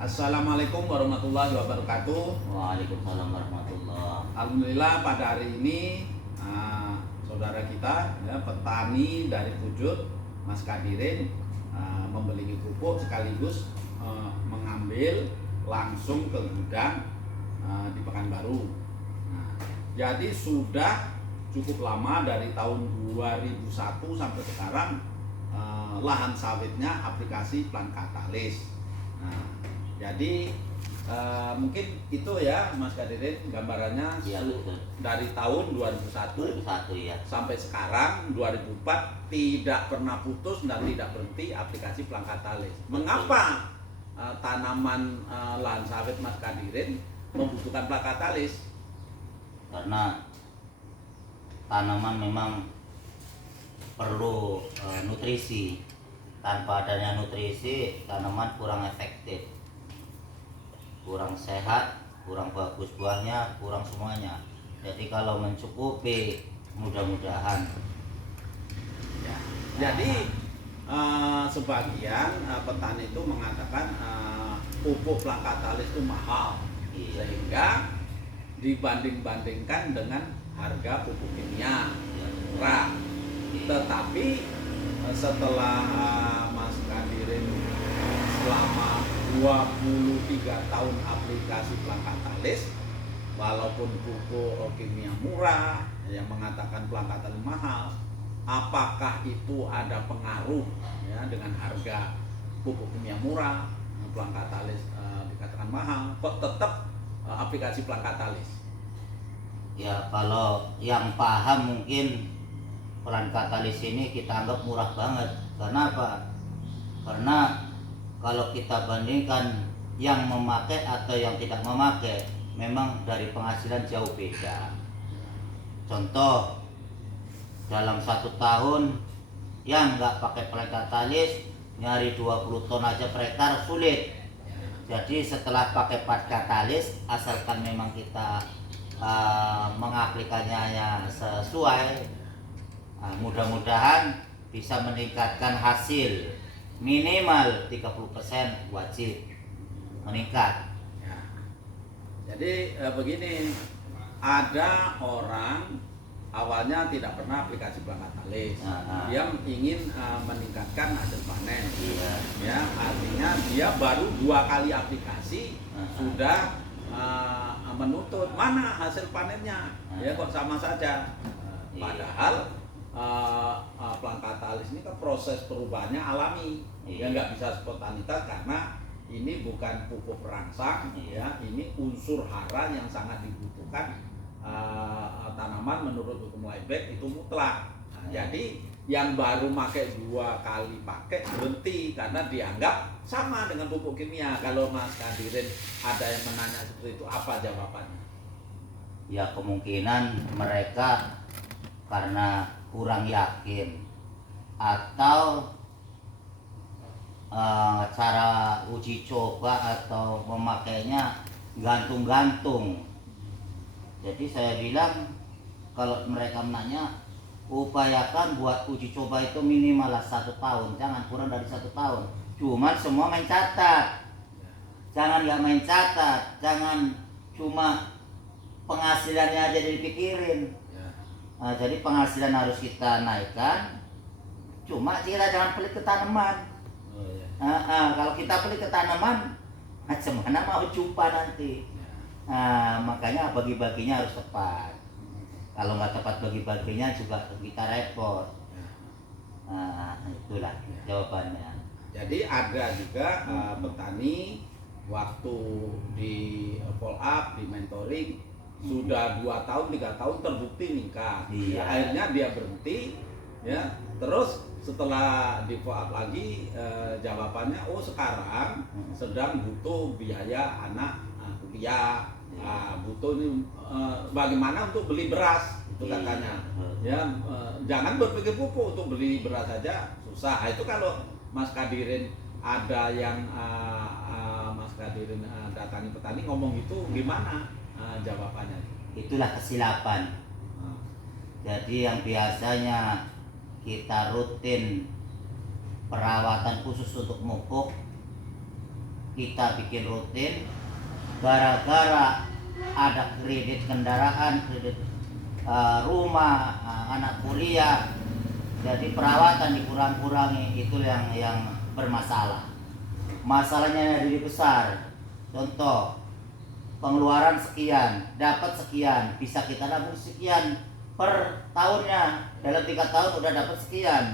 Assalamualaikum warahmatullahi wabarakatuh. Waalaikumsalam warahmatullah. Alhamdulillah pada hari ini saudara kita ya, petani dari Pujut, Mas Kadirin membeli pupuk sekaligus mengambil langsung ke gudang di Pekanbaru. Nah, jadi sudah cukup lama dari tahun 2001 sampai sekarang lahan sawitnya aplikasi Plant Katalis. Nah, jadi mungkin itu ya Mas Kadirin gambarannya Ya, dari tahun 2001 ya. sampai sekarang 2004 tidak pernah putus dan tidak berhenti aplikasi Plant Katalis. Mengapa tanaman lahan sawit Mas Kadirin membutuhkan Plant Katalis? Karena tanaman memang perlu nutrisi. Tanpa adanya nutrisi, tanaman kurang efektif, kurang sehat, kurang bagus buahnya, kurang semuanya. Jadi kalau mencukupi, mudah-mudahan Ya. Jadi sebagian petani itu mengatakan pupuk Plant Katalis itu mahal, Iya. sehingga dibanding-bandingkan dengan harga pupuk kimia murah. Tetapi setelah Mas Kadirin selama 23 tahun aplikasi Plant Katalis, walaupun pupuk kimia murah yang mengatakan Plant Katalis mahal, apakah itu ada pengaruh ya dengan harga pupuk kimia murah, Plant Katalis dikatakan mahal, kok tetap aplikasi Plant Katalis? Ya, kalau yang paham mungkin Plant Katalis ini kita anggap murah banget. Karena apa? Karena kalau kita bandingkan yang memakai atau yang tidak memakai, memang dari penghasilan jauh beda. Contoh, dalam 1 tahun yang nggak pakai Plant Katalis nyari 20 ton aja per hektar sulit. Jadi setelah pakai Plant Katalis, asalkan memang kita mengaplikasinya sesuai, mudah-mudahan bisa meningkatkan hasil minimal 30% wajib meningkat. Ya. Jadi begini, ada orang awalnya tidak pernah aplikasi Plant Katalis, dia ingin meningkatkan hasil panen. Iya. Ya, artinya dia baru 2 kali aplikasi sudah menuntut mana hasil panennya, ya kok sama saja. Padahal Plant Katalis ini kan proses perubahannya alami, ya nggak bisa spontanitas karena ini bukan pupuk perangsang, ya ini unsur hara yang sangat dibutuhkan tanaman menurut hukum Liebig itu mutlak. Nah, jadi yang baru pakai 2 kali pakai berhenti karena dianggap sama dengan pupuk kimia. Kalau Mas Kadirin ada yang menanya seperti itu, apa jawabannya? Ya, kemungkinan mereka karena kurang yakin atau cara uji coba atau memakainya gantung-gantung. Jadi saya bilang kalau mereka menanya, upayakan buat uji coba itu minimal 1 tahun, jangan kurang dari 1 tahun. Cuman semua main catat, jangan nggak main catat, jangan cuma penghasilannya aja dipikirin. Jadi penghasilan harus kita naikkan, cuma kita jangan pelit ke tanaman. Kalau kita pelit ke tanaman, macam mana mau jumpa nanti? Makanya bagi-baginya harus tepat. Kalau nggak tepat bagi-baginya juga kita repot. Itulah jawabannya. Jadi ada juga petani waktu di follow up, di mentoring sudah 2 tahun, 3 tahun terbukti meningkat. Iya. Akhirnya dia berhenti, ya. Terus setelah di follow up lagi jawabannya, oh sekarang sedang butuh biaya anak kuliah, butuh ini bagaimana untuk beli beras, itu katanya. Ya, jangan berpikir pupuk, untuk beli beras saja susah. Itu kalau Mas Kadirin ada yang Mas Kadirin datangi petani ngomong gitu, gimana jawabannya? Itulah kesilapan. Jadi yang biasanya kita rutin perawatan khusus untuk pupuk, kita bikin rutin gara-gara ada kredit kendaraan, kredit rumah, anak kuliah, jadi perawatan dikurang-kurangi, itu yang bermasalah. Masalahnya dari besar. Contoh, pengeluaran sekian, dapat sekian, bisa kita nabung sekian per tahunnya, dalam 3 tahun udah dapat sekian,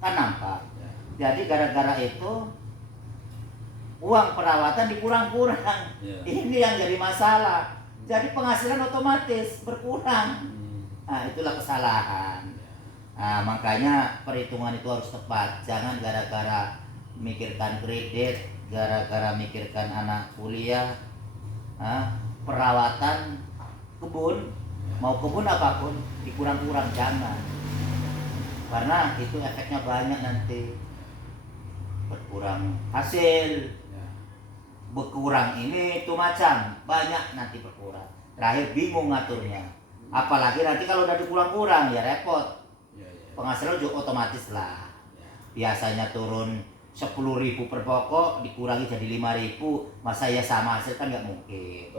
kan nampak. Jadi gara-gara itu uang perawatan dikurang-kurang. Ini yang jadi masalah. Jadi penghasilan otomatis berkurang. Nah, itulah kesalahan. Nah, makanya perhitungan itu harus tepat. Jangan gara-gara mikirkan kredit, gara-gara mikirkan anak kuliah, perawatan kebun, mau kebun apapun dikurang-kurang, jangan. Karena itu efeknya banyak nanti. Berkurang hasil, berkurang ini itu macam banyak nanti berkurang. Terakhir bingung ngaturnya. Apalagi nanti kalau udah dikurang-kurang ya repot. Penghasilan juga otomatis lah. Biasanya turun 10.000 per pokok dikurangi jadi 5.000, masa ya sama hasil kan nggak mungkin.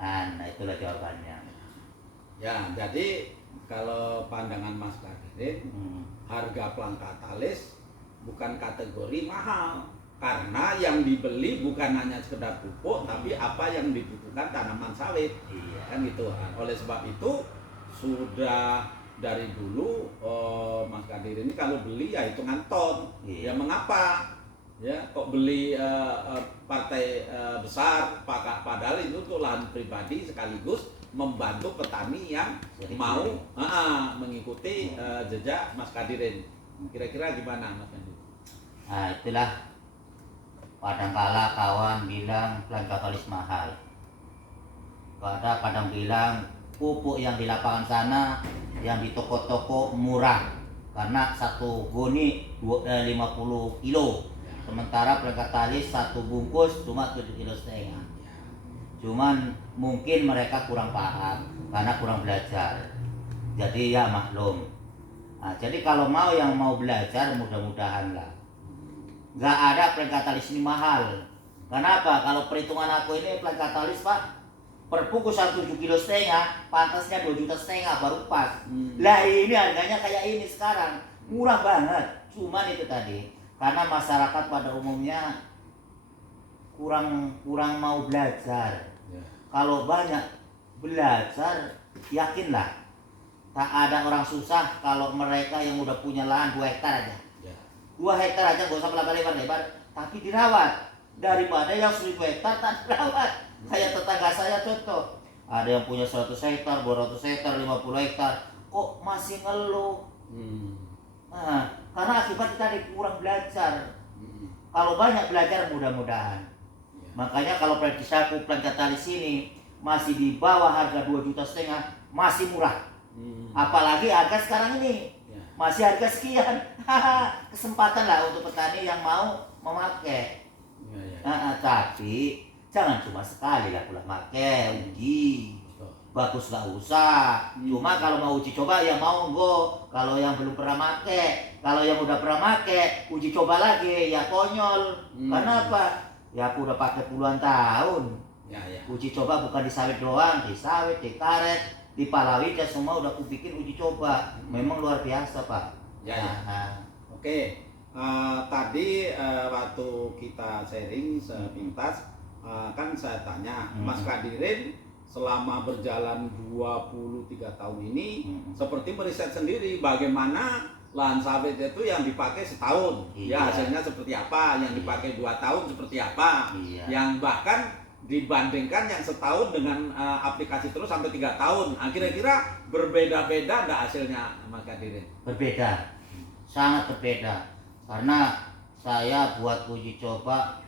Nah, itulah jawabannya. Ya, jadi kalau pandangan Mas Kadirin, harga pelangkatalis bukan kategori mahal, karena yang dibeli bukan hanya sekedar pupuk, tapi apa yang dibutuhkan tanaman sawit. Kan gitu. Oleh sebab itu sudah dari dulu Mas Kadir ini kalau beli ya hitungan ton. Ya mengapa? Ya kok beli partai besar, padahal itu untuk lahan pribadi sekaligus membantu petani yang mau mengikuti jejak Mas Kadirin. Kira-kira gimana Mas Kadirin? Nah, itulah kadangkala kawan bilang pelangkatalis mahal. Kadang bilang pupuk yang di lapangan sana, yang di toko-toko murah, karena satu goni 50 kilo, sementara pelangkatalis satu bungkus cuma 7,5 kilo. Cuman mungkin mereka kurang paham karena kurang belajar. Jadi ya maklum. Nah, jadi kalau yang mau belajar mudah-mudahan lah. Nggak ada pelangkatalis ini mahal. Kenapa? Kalau perhitungan aku ini pelangkatalis Pak, per bungkus 7,5 kilo, pantasnya 2,5 juta baru pas. Lah ini harganya kayak ini sekarang, murah banget. Cuman itu tadi, karena masyarakat pada umumnya kurang mau belajar. Kalau banyak belajar, yakinlah tak ada orang susah kalau mereka yang udah punya lahan 2 hektar aja. 2 hektar aja gak usah lebar-lebar, tapi dirawat. Daripada yang 1.000 hektar tak dirawat. Kayak tetangga saya contoh, ada yang punya 100 hektar, 200 hektar, 50 hektar, kok masih ngeluh. Nah, karena akibat tadi kurang belajar. Kalau banyak belajar mudah-mudahan. Makanya kalau praktisaku pelangkatalis ini masih di bawah harga 2,5 juta, masih murah. Apalagi harga sekarang ini masih harga sekian. Kesempatan lah untuk petani yang mau memakai. Tapi jangan cuma sekali lah pula pakai, uji. Bagus gak usah. Cuma kalau mau uji coba ya mau go. Kalau yang belum pernah pakai, kalau yang udah pernah pakai, uji coba lagi ya konyol. Karena apa? Ya aku udah pakai puluhan tahun. Uji coba bukan di sawit doang, di sawit, di karet, di palawija semua udah aku bikin uji coba. Memang luar biasa Pak. Oke. Tadi waktu kita sharing sepintas, kan saya tanya Mas Kadirin selama berjalan 23 tahun ini seperti meriset sendiri bagaimana lahan sawit itu yang dipakai setahun, ya hasilnya seperti apa, yang dipakai 2 tahun seperti apa, yang bahkan dibandingkan yang setahun dengan aplikasi terus sampai 3 tahun. Kira-kira berbeda-beda enggak hasilnya Mas Kadirin? Berbeda, sangat berbeda. Karena saya buat uji coba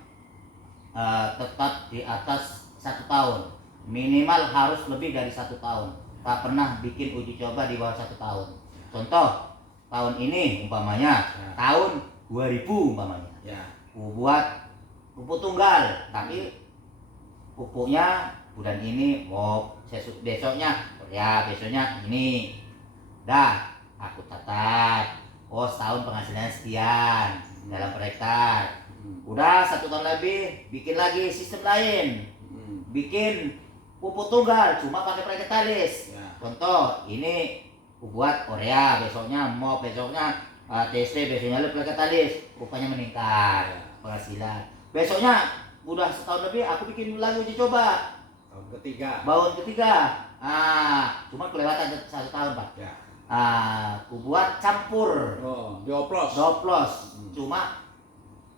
tetap di atas 1 tahun. Minimal harus lebih dari 1 tahun. Tak pernah bikin uji coba di bawah 1 tahun. Contoh, tahun ini umpamanya, tahun 2000 umpamanya. Buat pupuk tunggal, tapi pupuknya bulan ini mau besoknya ini. Dah, aku catat. Oh, setahun penghasilannya sekian dalam per hektar. Udah 1 tahun lebih, bikin lagi sistem lain, bikin pupuk tunggal, cuma pakai pleketalis. Ya. Contoh, ini aku buat urea, besoknya MOP, besoknya TSP, besoknya pleketalis, rupanya meningkat penghasilan. Besoknya udah 1 tahun lebih, aku bikin lagi uji coba. Tahun ketiga. Cuma kelewatan 1 tahun Pak. Ya. Aku buat campur. Dioplos. Cuma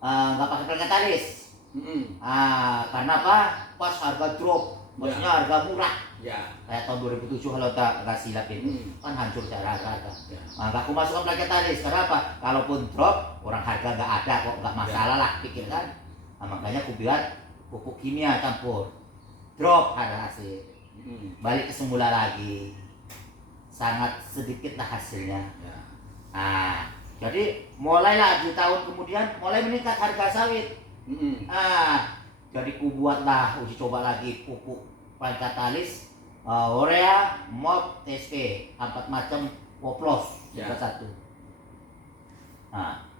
nggak pakai pleketalis. Karena apa? Pas harga drop, maksudnya harga murah. Ya. Kayak tahun 2007 kalau nggak silap itu kan hancur secara harga. Ya. Nggak aku masukkan pleketalis. Karena apa? Kalaupun drop, orang harga nggak ada kok, nggak masalah lah, pikir kan. Makanya aku buat pupuk kimia campur. Drop ada hasil. Balik ke semula lagi. Sangat sedikit lah hasilnya. Ya. Jadi mulailah di tahun kemudian mulai meningkat harga sawit. Jadi ku buatlah uji coba lagi pupuk pleketalis, urea, MOP, TSP, 4 macam poplos Ya. satu.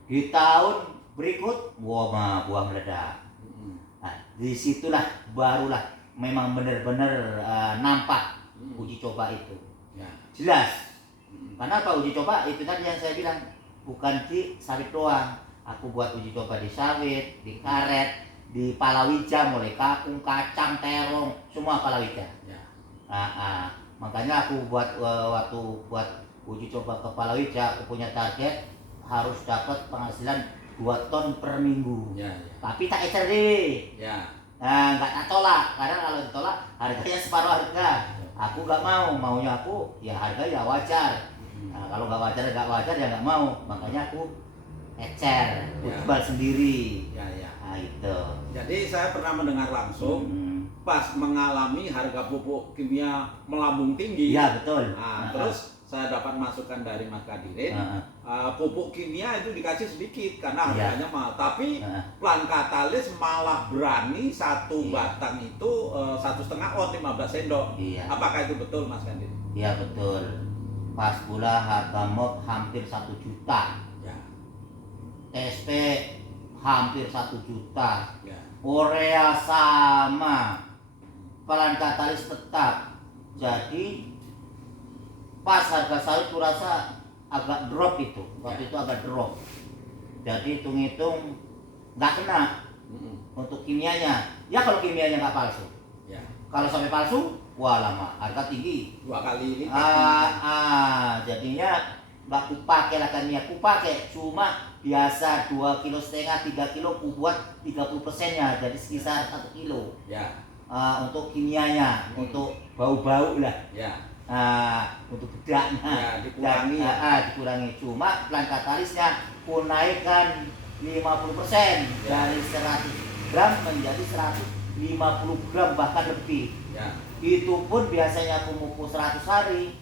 Di tahun berikut buah meledak. Disitulah barulah memang benar-benar nampak uji coba itu. Ya. Jelas. Karena apa uji coba itu tadi yang saya bilang, bukan di sawit doang. Aku buat uji coba di sawit, di karet, di palawija, mulai kakung, kacang, terong, semua palawija. Ya. Makanya aku buat waktu buat uji coba ke palawija, aku punya target harus dapat penghasilan 2 ton per minggu. Ya. Tapi tak ecer deh. Ya. Nggak tak tolak, karena kalau ditolak harganya separuh harga. Aku nggak maunya aku ya harga ya wajar. Kalau nggak wajar ya nggak mau. Makanya aku ecer, aku jual sendiri. Ya. Itu. Jadi saya pernah mendengar langsung pas mengalami harga pupuk kimia melambung tinggi. Iya betul. Terus saya dapat masukan dari Mas Kadirin, pupuk kimia itu dikasih sedikit karena harganya mahal. Tapi Plant Catalyst malah berani satu batang itu 1,5 on 15 sendok. Apakah itu betul Mas Kadirin? Iya betul. Pas pula harga MOP hampir 1 juta. Ya. TSP hampir 1 juta. Ya. Urea sama. Plant Catalyst tetap. Jadi pas harga sawit kurasa agak drop itu. Waktu itu agak drop. Jadi hitung-hitung nggak kena untuk kimianya. Ya kalau kimianya nggak palsu. Ya. Kalau sampai palsu, wah lama, harga tinggi. 2 kali lipat. Jadinya nggak kupakai lah kimia, kupakai cuma biasa 2,5 kilo, 3 kilo, ku buat 30%-nya, jadi sekitar 1 kilo. Ya. Untuk kimianya, untuk bau-bau lah. Ya. Untuk bedaknya dikurangi. Dikurangi. Cuma Plant Catalyst-nya ku naikkan 50% dari 100 gram menjadi 150 gram bahkan lebih. Ya. Itu pun biasanya aku mupuk 100 hari.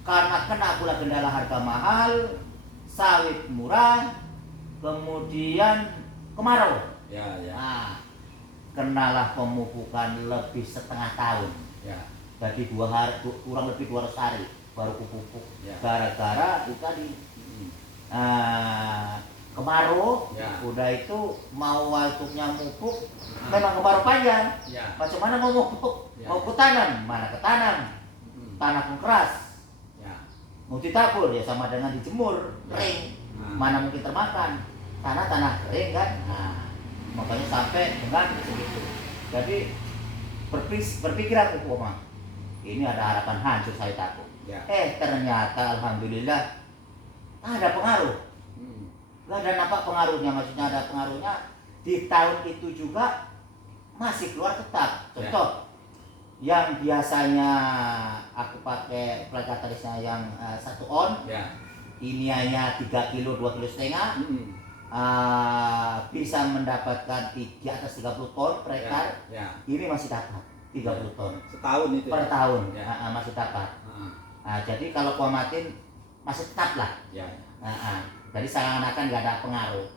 Karena kena pula kendala harga mahal, sawit murah, kemudian kemarau. Ya. Kenalah pemupukan lebih setengah tahun. Ya. Jadi kurang lebih 200 hari baru kupupuk. Ya. Gara-gara itu tadi kemarau. Udah itu mau waktunya mupuk, memang kemarau panjang. Ya. Macam mana mau mupuk? Mau kutanam, mana ketanam? Tanah pun keras. Mau ditabur ya sama dengan dijemur kering. Mana mungkin termakan? Tanah kering kan. Makanya sampai dengan segitu. Jadi berpikir aku ini ada harapan hancur sawit aku. Ternyata alhamdulillah ada pengaruh. Gak ada nampak pengaruhnya, maksudnya ada pengaruhnya. Di tahun itu juga masih keluar tetap. Contoh yang biasanya aku pakai Plant Catalyst-nya yang 1 on, kimianya 3 kilo, 2,5 kilo, bisa mendapatkan di atas 30 ton per hektar. Ini masih dapat 30 ton setahun itu per tahun. Masih dapat. Jadi kalau kuamatin masih tetap lah. Jadi seakan-akan nggak ada pengaruh.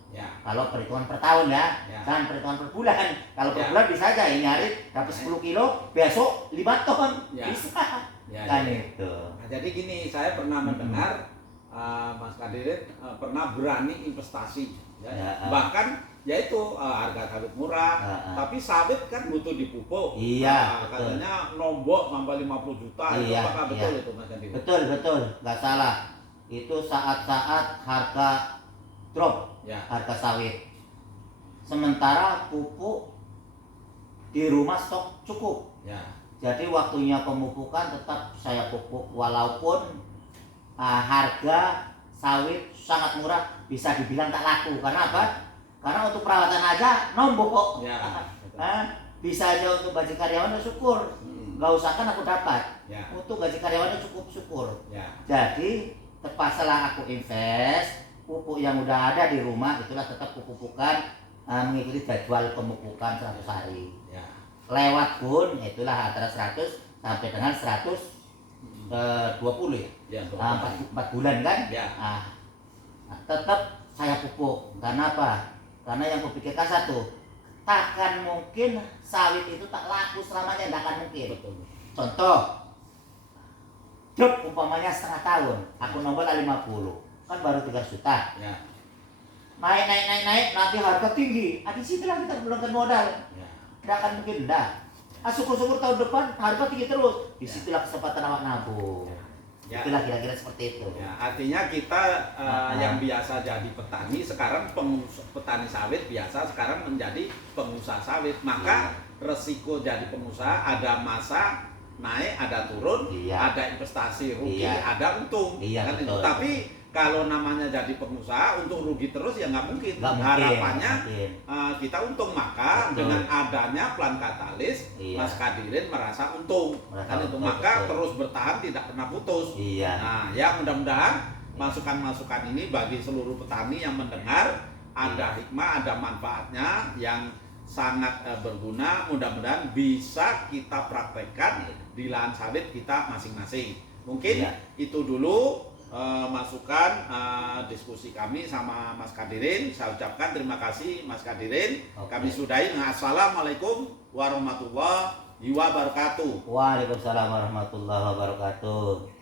Kalau perhitungan per tahun kan perhitungan per bulan. Kalau per bulan bisa aja ini hari dapat 10 kilo, besok 5 ton. Bisa. Kan itu. Nah, jadi gini, saya pernah mendengar Mas Kadirin pernah berani investasi. Bahkan yaitu harga sawit murah, tapi sawit kan butuh dipupuk. Iya, betul. Katanya nombok sampai 50 juta, itu Iya, apakah betul itu Mas Andi? Betul, nggak salah. Itu saat-saat harga drop, Ya. harga sawit. Sementara pupuk di rumah stok cukup. Ya. Jadi waktunya pemupukan tetap saya pupuk walaupun harga sawit sangat murah, bisa dibilang tak laku. Karena apa? Karena untuk perawatan aja nombok kok. Ya. Bisa aja untuk gaji karyawan ya syukur. Nggak usah kan aku dapat. Ya. Untuk gaji karyawannya cukup syukur. Ya. Jadi terpaksalah aku invest pupuk yang udah ada di rumah, itulah tetap kupupukan mengikuti jadwal pemupukan 100 hari. Ya. Lewat pun itulah antara 100 sampai dengan 120 ya. Ya, 4 bulan kan? Ya. Tetap saya pupuk. Karena apa? Karena yang kupikirkan satu, takkan mungkin sawit itu tak laku selamanya, tidak akan mungkin. Betul. Contoh, drop umpamanya setengah tahun, aku nombor 50, kan baru 3 juta. Ya. Naik, nanti harga tinggi. Di situlah kita belum modal. Ya. Tidak akan mungkin, tidak. Syukur-syukur tahun depan harga tinggi terus. Di situlah kesempatan awak nabung. Ya. Itulah kira-kira seperti itu. Ya, artinya kita yang biasa jadi petani sekarang petani sawit biasa sekarang menjadi pengusaha sawit. Maka resiko jadi pengusaha ada masa naik, ada turun, ada investasi rugi, ada untung. Kan itu. Tapi kalau namanya jadi pengusaha untuk rugi terus ya nggak mungkin. Harapannya kita untung, maka dengan adanya plan katalis Mas Kadirin merasa untung. Kan itu, maka terus bertahan tidak pernah putus. Nah, ya mudah-mudahan masukan-masukan ini bagi seluruh petani yang mendengar ada hikmah, ada manfaatnya yang sangat berguna. Mudah-mudahan bisa kita praktekkan di lahan sawit kita masing-masing. Mungkin itu dulu masukan diskusi kami sama Mas Kadirin. Saya ucapkan terima kasih Mas Kadirin. Kami sudahi. Assalamualaikum warahmatullahi wabarakatuh. Waalaikumsalam warahmatullahi wabarakatuh.